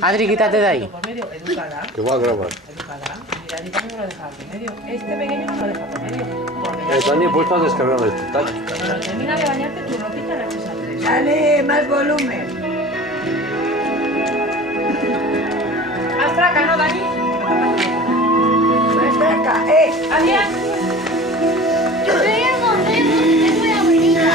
Adri, quítate de ahí. Por medio, edúcala. Que voy a grabar. Edúcala. Mira, Dani también me lo deja por medio. Este pequeño no me lo deja por medio. Dani, puesto a descargar esto. Cuando termina de bañarte, tu ropita la echas al 3. Dale, más volumen. Más traca, ¿no, Dani? Más cerca. Adrián. Yo soy el bombero, tengo la bolita.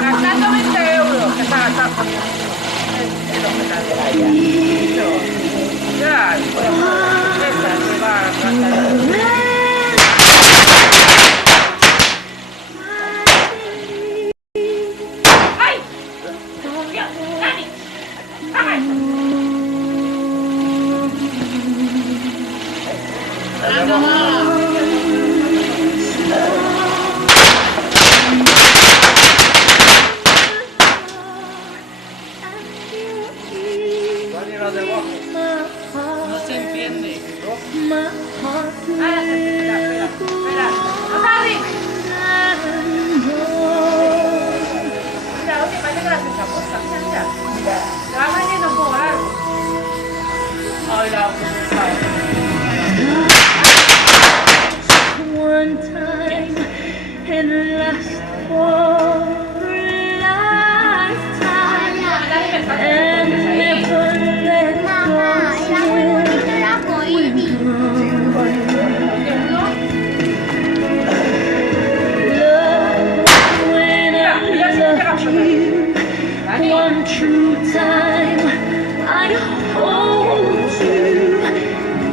Gastando 20 euros. Que está gastando. Ya, esta se va a gastar. ¡Ay! ¡Dios! ¡Dani! ¡Ay! Dani, la de abajo. No se entiende. Ahora, espera. ¡No, Dani! Mira, oye, parece que la fecha puesta. Mira. Se va prendiendo un poco largo. Ay, la One time and last for a lifetime and never let Mamá, el arcoíris. love when I love you. One true time I hold you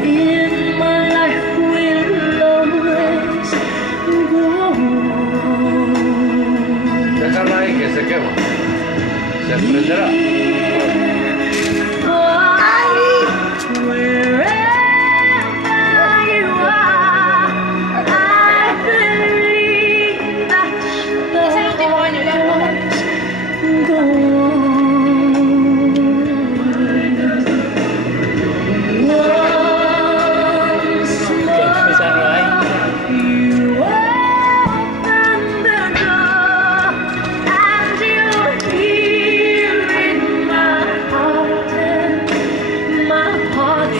in my life will always go on. Déjala ahí que se quema. Se prenderá. Wherever you are, I believe that the hearts go on. Once Escucharlo ahí. you open the door and you're here in my heart and my heart will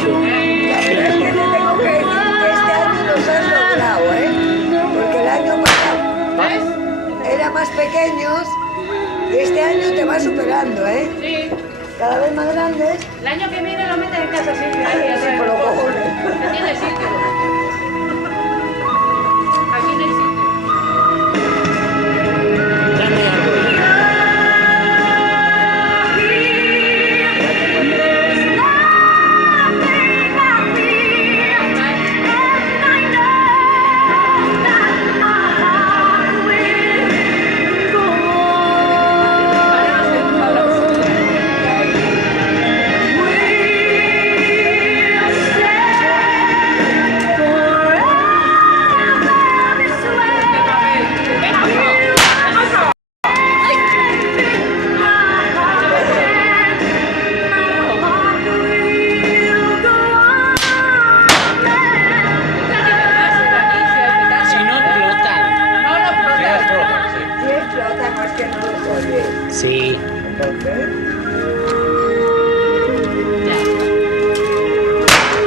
Pero es que te tengo que decir que este año nos has logrado, ¿eh? Porque el año pasado eran más pequeños y este año te va superando, ¿eh? Sí. Cada vez más grandes. El año que viene lo meten en casa siempre. Sí, por los cojones. Aquí no hay sitio. Aquí no hay sitio. Dame algo. Si no explotan. No lo Sí, explotas. explota, sí. Si explota más que no los oyes. Sí. Entonces, Ya.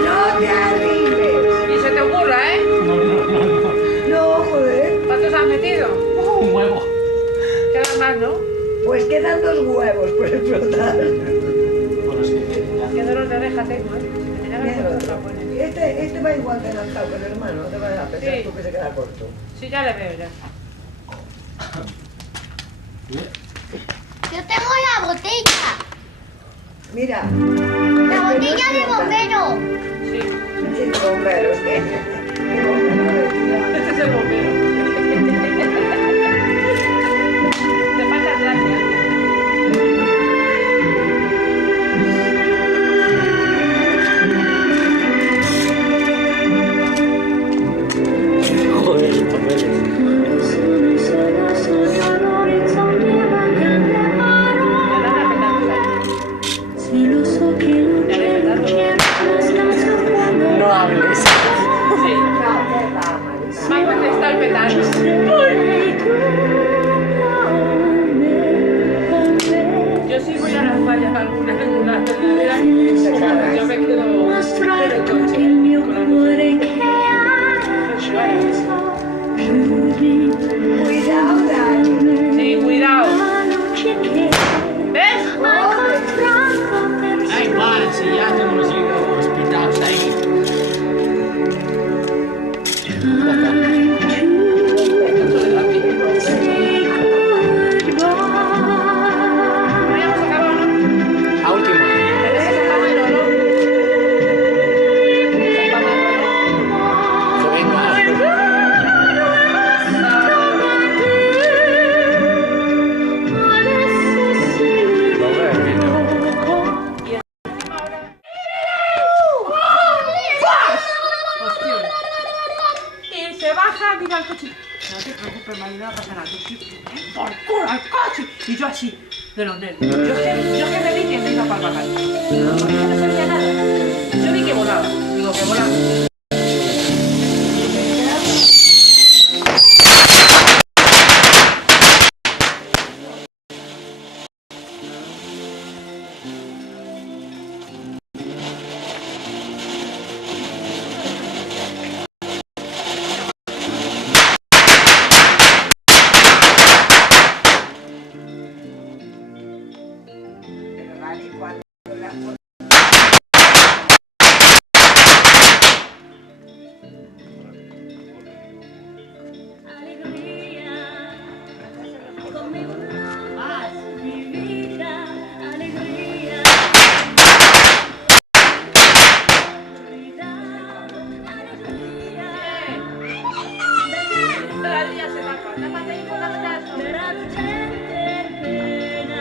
no te arrimes. Ni se te ocurra, ¿eh? No, joder. ¿Cuántos has metido? Un huevo. Quedan más, ¿no? Pues quedan 2 huevos por explotar. Bueno, es que ya. Qué dolor de oreja tengo, ¿eh? Me tenía que haber puesto otra buena. Este va igual de lanzado que el hermano, no te vas a pensar Sí. tú que se queda corto. Sí, ya le veo ya. Yo tengo la botella. Mira. La botella de bombero. Sí. Sí, bomberos. De bomberos. Este es el bombero. Te falta el traje. fallas algunas en la tercera. Yo me quedo Mostrar del tutti coche il mio con la cuore luz. che hai acceso. Chiudi Cuidado, Dani. Sí, cuidado. la luce che ¿Ves? hai comprato per Da igual, si ya tengo los hijos hospitales ahí. Habíamos acabado, ¿no? A último. Eres San Pamelo, ¿no? San Pamelo, ¿no? Que venga. Dov'è il video? Hostia. Y se baja, mira el coche. No te preocupes, Marina, no pasa nada. Por culo al coche. Y yo así, de los nervios. Yo que me vi que me iba para bajar. No sabía nada. Yo vi que volaba. Digo, que volaba. Pero Dani, cuando la Alegría, conmigo más, mi vida, alegría. La niña se baja. Tápate ahí con la mano. Per accendere pena,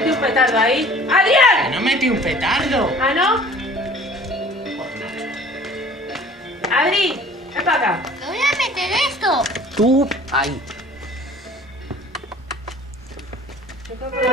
Mete un petardo ahí. ¡Adrián! No metí un petardo. ¿Ah, no? Adri, ven para acá. ¿Dónde voy a meter esto? Tú ahí. Yo creo que